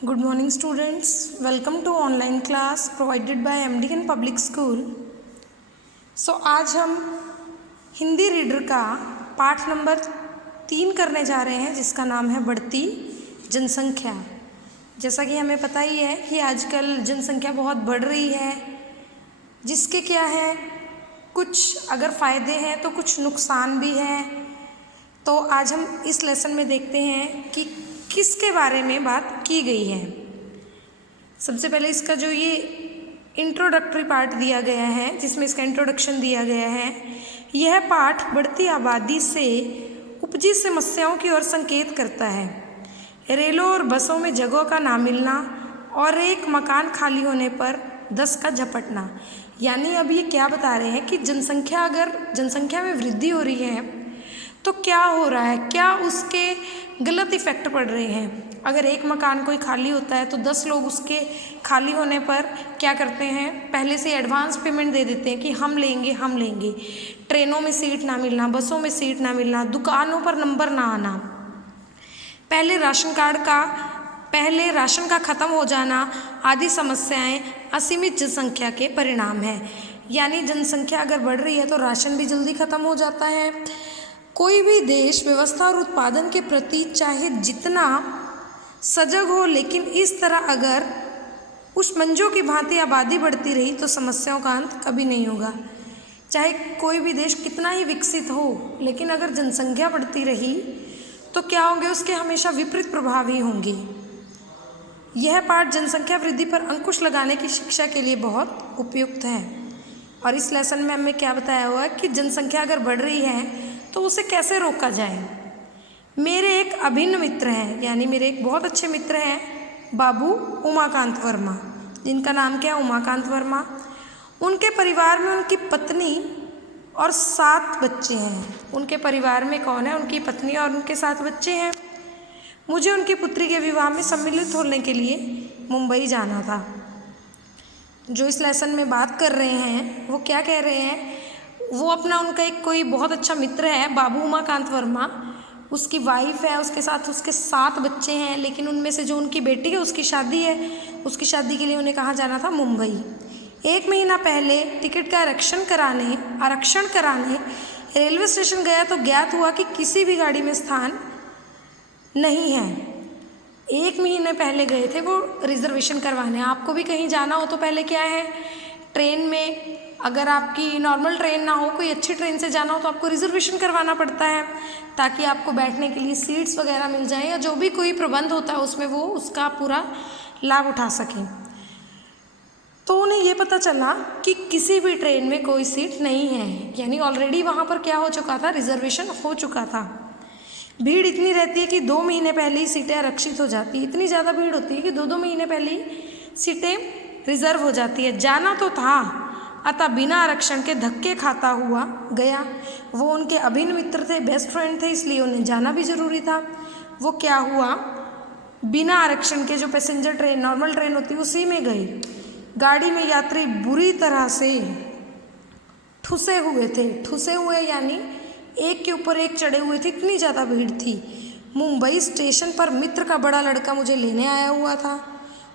Good morning students, welcome to online class provided by MDN Public School. आज हम Hindi reader का पाठ number 3 करने जा रहे हैं जिसका नाम है बढ़ती जनसंख्या। जैसा कि हमें पता ही है कि आजकल जनसंख्या बहुत बढ़ रही है, जिसके क्या है कुछ अगर फ़ायदे हैं तो कुछ नुकसान भी हैं। तो आज हम इस लेसन में देखते हैं कि किसके बारे में बात की गई है। सबसे पहले इसका जो ये इंट्रोडक्टरी पार्ट दिया गया है, जिसमें इसका इंट्रोडक्शन दिया गया है, यह पाठ बढ़ती आबादी से उपजी समस्याओं की ओर संकेत करता है। रेलों और बसों में जगहों का ना मिलना और एक मकान खाली होने पर 10 का झपटना। यानी अब ये क्या बता रहे हैं कि अगर जनसंख्या में वृद्धि हो रही है तो क्या हो रहा है, क्या उसके गलत इफ़ेक्ट पड़ रहे हैं। अगर एक मकान कोई खाली होता है तो 10 लोग उसके खाली होने पर क्या करते हैं, पहले से एडवांस पेमेंट दे देते हैं कि हम लेंगे। ट्रेनों में सीट ना मिलना, बसों में सीट ना मिलना, दुकानों पर नंबर ना आना, पहले राशन का ख़त्म हो जाना आदि समस्याएं असीमित जनसंख्या के परिणाम हैं। यानी जनसंख्या अगर बढ़ रही है तो राशन भी जल्दी ख़त्म हो जाता है। कोई भी देश व्यवस्था और उत्पादन के प्रति चाहे जितना सजग हो, लेकिन इस तरह अगर उस मंजों की भांति आबादी बढ़ती रही तो समस्याओं का अंत कभी नहीं होगा। चाहे कोई भी देश कितना ही विकसित हो, लेकिन अगर जनसंख्या बढ़ती रही तो क्या होंगे, उसके हमेशा विपरीत प्रभाव ही होंगे। यह पाठ जनसंख्या वृद्धि पर अंकुश लगाने की शिक्षा के लिए बहुत उपयुक्त है। और इस लेसन में हमें क्या बताया हुआ है कि जनसंख्या अगर बढ़ रही है तो उसे कैसे रोका जाए। मेरे एक अभिन्न मित्र हैं, यानी मेरे एक बहुत अच्छे मित्र हैं बाबू उमाकांत वर्मा, जिनका नाम क्या है, उमाकांत वर्मा। उनके परिवार में उनकी पत्नी और 7 बच्चे हैं। उनके परिवार में कौन है, उनकी पत्नी और उनके 7 बच्चे हैं। मुझे उनकी पुत्री के विवाह में सम्मिलित होने के लिए मुंबई जाना था। जो इस लेसन में बात कर रहे हैं वो क्या कह रहे हैं, वो उनका एक कोई बहुत अच्छा मित्र है बाबू उमाकांत वर्मा, उसकी वाइफ है, उसके साथ उसके 7 बच्चे हैं, लेकिन उनमें से जो उनकी बेटी है उसकी शादी है। उसकी शादी के लिए उन्हें कहाँ जाना था, मुंबई। 1 महीना पहले टिकट का आरक्षण कराने रेलवे स्टेशन गया तो ज्ञात हुआ कि किसी भी गाड़ी में स्थान नहीं है। 1 महीने पहले गए थे वो रिजर्वेशन करवाने। आपको भी कहीं जाना हो तो पहले क्या है, ट्रेन में अगर आपकी नॉर्मल ट्रेन ना हो, कोई अच्छी ट्रेन से जाना हो तो आपको रिजर्वेशन करवाना पड़ता है ताकि आपको बैठने के लिए सीट्स वगैरह मिल जाए, या जो भी कोई प्रबंध होता है उसमें वो उसका पूरा लाभ उठा सकें। तो उन्हें ये पता चला कि किसी भी ट्रेन में कोई सीट नहीं है, यानी ऑलरेडी वहाँ पर क्या हो चुका था, रिजर्वेशन हो चुका था। भीड़ इतनी रहती है कि 2 महीने पहले ही सीटें आरक्षित हो जाती है। इतनी ज़्यादा भीड़ होती है कि 2-2 महीने पहले ही सीटें रिजर्व हो जाती है। जाना तो था, अतः बिना आरक्षण के धक्के खाता हुआ गया। वो उनके अभिन्न मित्र थे, बेस्ट फ्रेंड थे, इसलिए उन्हें जाना भी ज़रूरी था। वो क्या हुआ, बिना आरक्षण के जो पैसेंजर ट्रेन, नॉर्मल ट्रेन होती है, उसी में गए। गाड़ी में यात्री बुरी तरह से ठुसे हुए यानी एक के ऊपर एक चढ़े हुए थे, इतनी ज़्यादा भीड़ थी। मुंबई स्टेशन पर मित्र का बड़ा लड़का मुझे लेने आया हुआ था,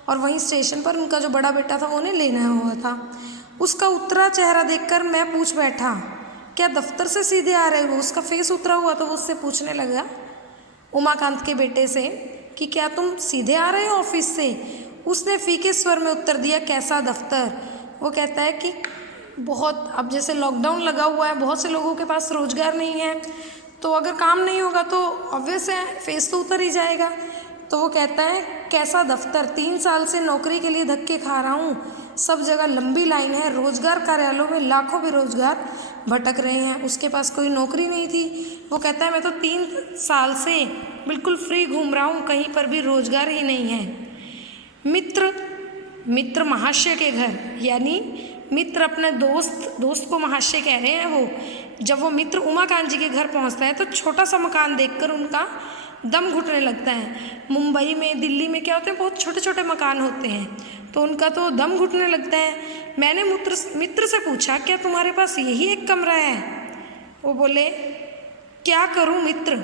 और वहीं स्टेशन पर उनका जो बड़ा बेटा था वो उन्हें लेने आया हुआ था। उसका उतरा चेहरा देखकर मैं पूछ बैठा, क्या दफ्तर से सीधे आ रहे हो। उसका फेस उतरा हुआ तो वो उससे पूछने लगा, उमाकांत के बेटे से, कि क्या तुम सीधे आ रहे हो ऑफिस से। उसने फीके स्वर में उत्तर दिया, कैसा दफ्तर। वो कहता है कि बहुत, अब जैसे लॉकडाउन लगा हुआ है, बहुत से लोगों के पास रोज़गार नहीं है, तो अगर काम नहीं होगा तो ऑब्वियस है फेस तो उतर ही जाएगा। तो वो कहता है, कैसा दफ्तर, 3 साल से नौकरी के लिए धक्के खा रहा हूँ, सब जगह लंबी लाइन है, रोजगार कार्यालयों में लाखों बेरोजगार भटक रहे हैं। उसके पास कोई नौकरी नहीं थी। वो कहता है, मैं तो 3 साल से बिल्कुल फ्री घूम रहा हूँ, कहीं पर भी रोजगार ही नहीं है। मित्र महाशय के घर, यानी मित्र अपने दोस्त को महाशय कह रहे हैं। वो जब वो मित्र उमाकांत जी के घर पहुँचता है तो छोटा सा मकान देखकर उनका दम घुटने लगता है। मुंबई में, दिल्ली में क्या होते हैं, बहुत छोटे छोटे मकान होते हैं, तो उनका तो दम घुटने लगता है। मैंने मित्र से पूछा, क्या तुम्हारे पास यही एक कमरा है। वो बोले, क्या करूं मित्र।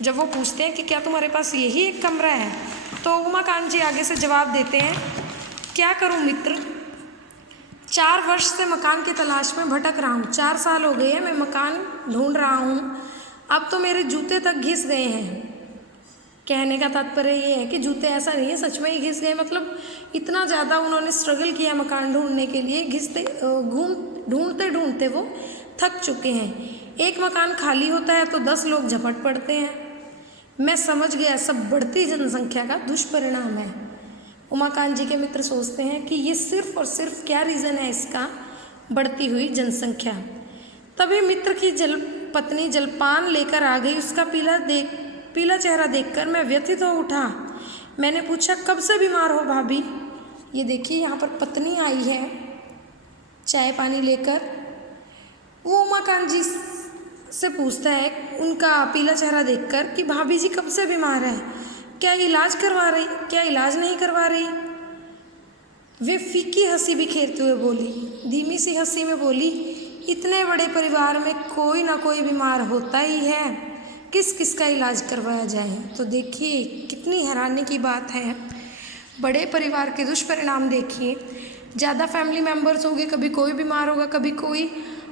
जब वो पूछते हैं कि क्या तुम्हारे पास यही एक कमरा है, तो उमाकांत जी आगे से जवाब देते हैं, क्या करूं मित्र, 4 वर्ष से मकान की तलाश में भटक रहा हूँ। 4 साल हो गए हैं मैं मकान ढूंढ रहा हूँ, अब तो मेरे जूते तक घिस गए हैं। कहने का तात्पर्य ये है कि जूते ऐसा नहीं है, सच में ही घिस गए, मतलब इतना ज़्यादा उन्होंने स्ट्रगल किया मकान ढूंढने के लिए, ढूंढते ढूंढते वो थक चुके हैं। एक मकान खाली होता है तो 10 लोग झपट पड़ते हैं। मैं समझ गया, सब बढ़ती जनसंख्या का दुष्परिणाम है। उमाकांत जी के मित्र सोचते हैं कि ये सिर्फ और सिर्फ क्या रीज़न है इसका, बढ़ती हुई जनसंख्या। तभी मित्र की पत्नी जलपान लेकर आ गई। उसका पीला चेहरा देखकर मैं व्यथित हो उठा। मैंने पूछा, कब से बीमार हो भाभी? ये देखिए यहाँ पर पत्नी आई है चाय पानी लेकर। वो उमाकांत जी से पूछता है उनका पीला चेहरा देखकर कि भाभी जी कब से बीमार है, क्या इलाज नहीं करवा रही? वे फीकी हंसी बिखेरते हुए बोली, धीमी सी हंसी में बोली, इतने बड़े परिवार में कोई ना कोई बीमार होता ही है, किस किस का इलाज करवाया जाए। तो देखिए कितनी हैरानी की बात है, बड़े परिवार के दुष्परिणाम देखिए। ज़्यादा फैमिली मेम्बर्स होंगे, कभी कोई बीमार होगा, कभी कोई,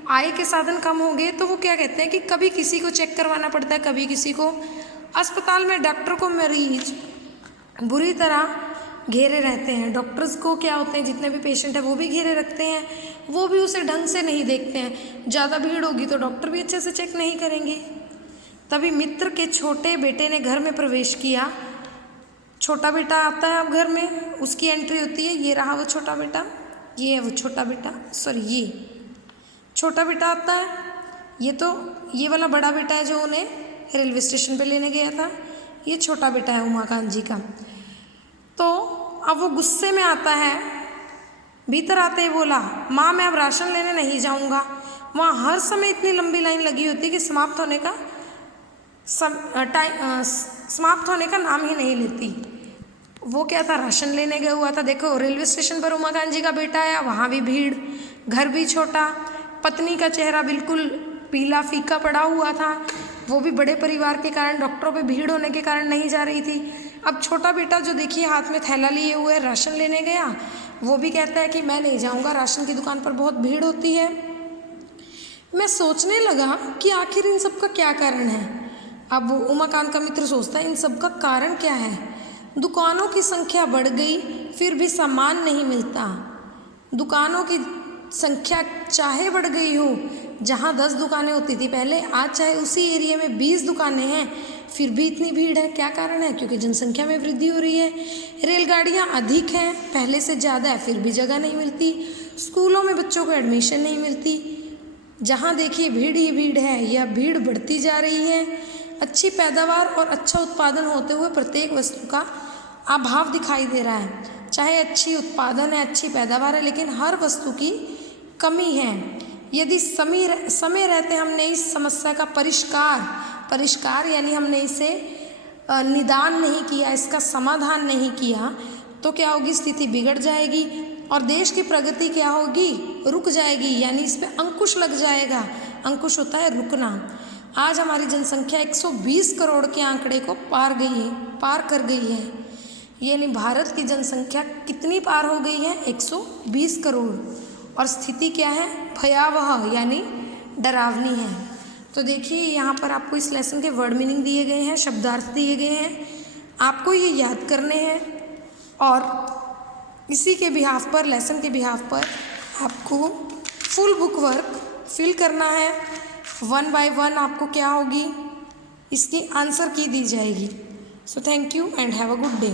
आय के साधन कम होंगे तो वो क्या कहते हैं कि कभी किसी को चेक करवाना पड़ता है, कभी किसी को। अस्पताल में डॉक्टर को मरीज बुरी तरह घेरे रहते हैं। डॉक्टर्स को क्या होते हैं, जितने भी पेशेंट हैं वो भी घेरे रखते हैं, वो भी उसे ढंग से नहीं देखते हैं। ज़्यादा भीड़ होगी तो डॉक्टर भी अच्छे से चेक नहीं करेंगे। तभी मित्र के छोटे बेटे ने घर में प्रवेश किया। छोटा बेटा आता है अब घर में, उसकी एंट्री होती है। ये रहा वो छोटा बेटा, ये है वो छोटा बेटा, सॉरी ये छोटा बेटा आता है। ये वाला बड़ा बेटा है जो उन्हें रेलवे स्टेशन पे लेने गया था। ये छोटा बेटा है उमाकांत जी का। तो अब वो गुस्से में आता है, भीतर आते ही बोला, माँ मैं अब राशन लेने नहीं जाऊँगा। वहाँ हर समय इतनी लंबी लाइन लगी होती है कि समाप्त होने का नाम ही नहीं लेती। वो क्या था, राशन लेने गया हुआ था। देखो रेलवे स्टेशन पर उमाकांत जी का बेटा आया, वहाँ भी भीड़, घर भी छोटा, पत्नी का चेहरा बिल्कुल पीला फीका पड़ा हुआ था। वो भी बड़े परिवार के कारण, डॉक्टरों पे भीड़ होने के कारण नहीं जा रही थी। अब छोटा बेटा जो देखिए हाथ में थैला लिए हुए राशन लेने गया, वो भी कहता है कि मैं नहीं जाऊंगा, राशन की दुकान पर बहुत भीड़ होती है। मैं सोचने लगा कि आखिर इन सब का क्या कारण है। अब उमाकांत का मित्र सोचता है इन सब का कारण क्या है। दुकानों की संख्या बढ़ गई फिर भी सामान नहीं मिलता। दुकानों की संख्या चाहे बढ़ गई हो, जहाँ 10 दुकानें होती थी पहले, आज चाहे उसी एरिया में 20 दुकानें हैं, फिर भी इतनी भीड़ है। क्या कारण है? क्योंकि जनसंख्या में वृद्धि हो रही है। रेलगाड़ियाँ अधिक हैं, पहले से ज़्यादा है, फिर भी जगह नहीं मिलती। स्कूलों में बच्चों को एडमिशन नहीं मिलती। जहाँ देखिए भीड़ ही भीड़ है, यह भीड़ बढ़ती जा रही है। अच्छी पैदावार और अच्छा उत्पादन होते हुए प्रत्येक वस्तु का अभाव दिखाई दे रहा है। चाहे अच्छी उत्पादन है, अच्छी पैदावार है, लेकिन हर वस्तु की कमी है। यदि समय रहते हमने इस समस्या का परिष्कार यानी हमने इसे निदान नहीं किया, इसका समाधान नहीं किया, तो क्या होगी, स्थिति बिगड़ जाएगी और देश की प्रगति क्या होगी, रुक जाएगी, यानी इस पर अंकुश लग जाएगा। अंकुश होता है रुकना। आज हमारी जनसंख्या 120 करोड़ के आंकड़े को पार कर गई है। यानी भारत की जनसंख्या कितनी पार हो गई है? 120 करोड़। और स्थिति क्या है? भयावह यानी डरावनी है। तो देखिए यहाँ पर आपको इस लेसन के वर्ड मीनिंग दिए गए हैं, शब्दार्थ दिए गए हैं, आपको ये याद करने हैं और इसी के बिहाफ पर, लेसन के बिहाफ पर आपको फुल बुक वर्क फिल करना है। 1 बाय 1 आपको क्या होगी, इसकी आंसर की दी जाएगी। So thank you and have a good day.